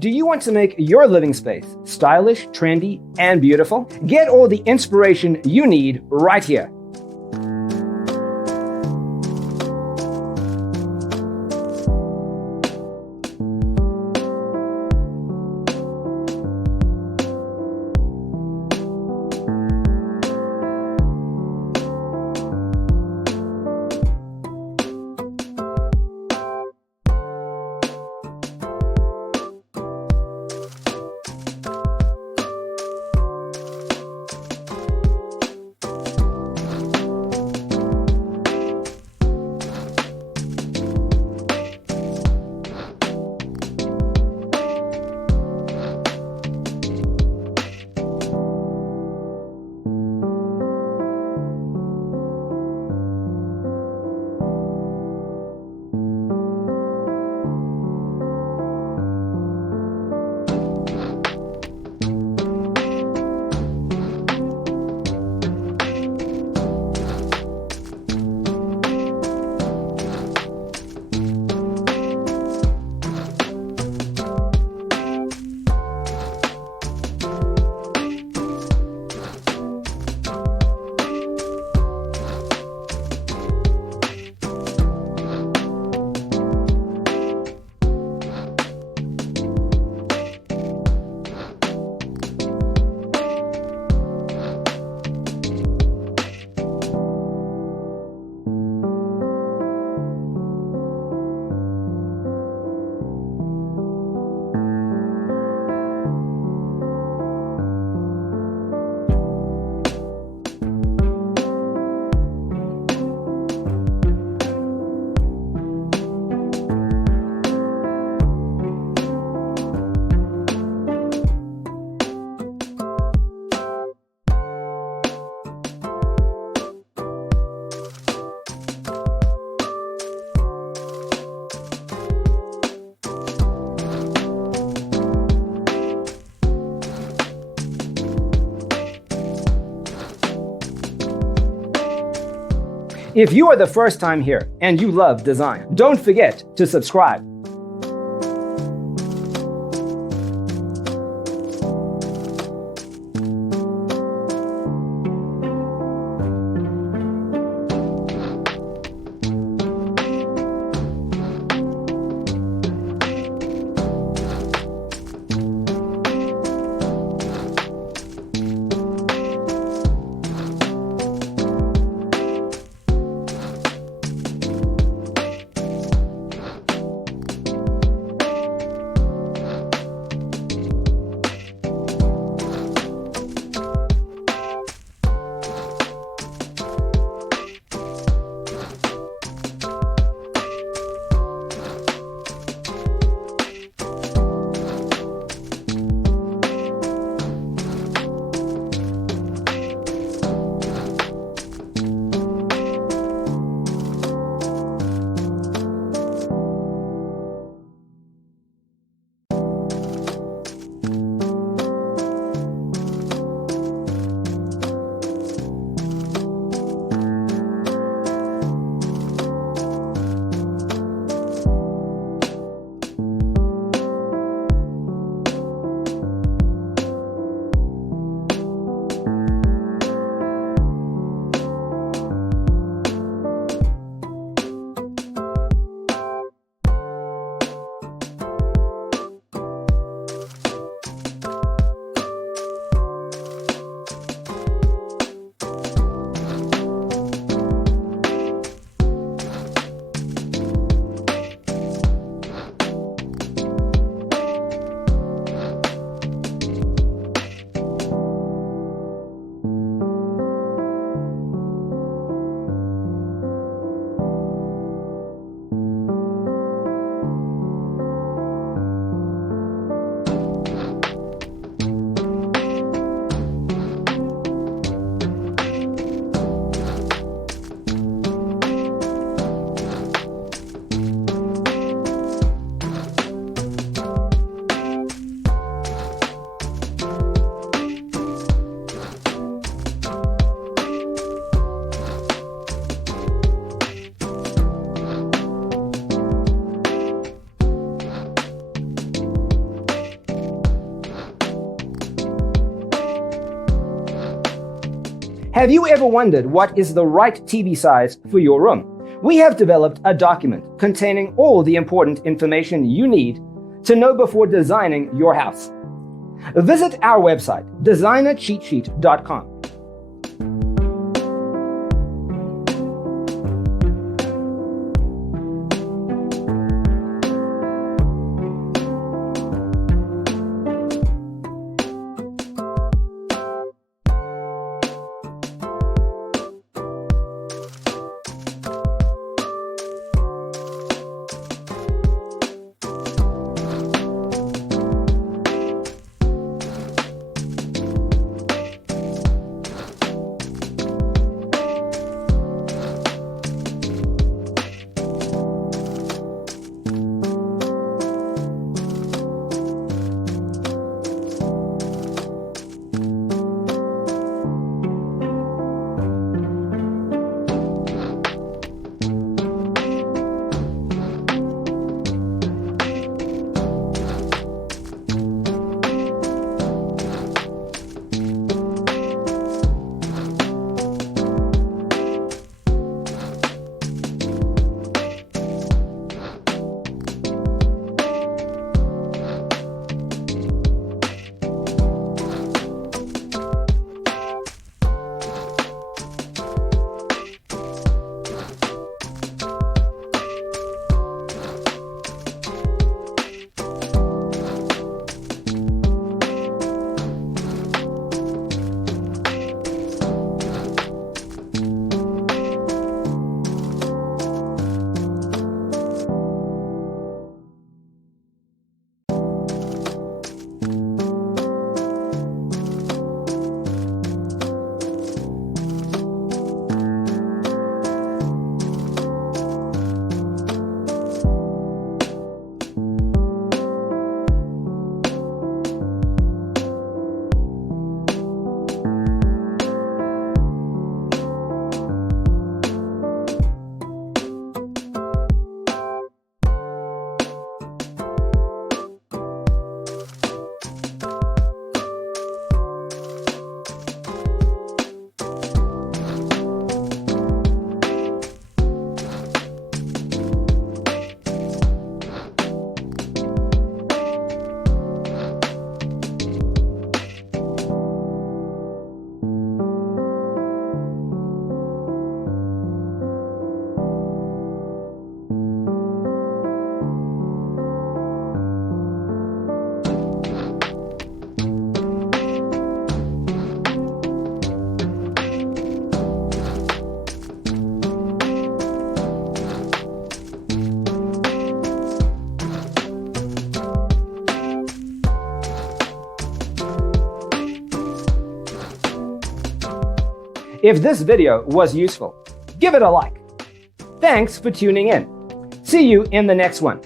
Do you want to make your living space stylish, trendy, and beautiful? Get all the inspiration you need right here. If you are the first time here and you love design, don't forget to subscribe. Have you ever wondered what is the right TV size for your room? We have developed a document containing all the important information you need to know before designing your house. Visit our website, designercheatsheet.com. If this video was useful, give it a like. Thanks for tuning in. See you in the next one.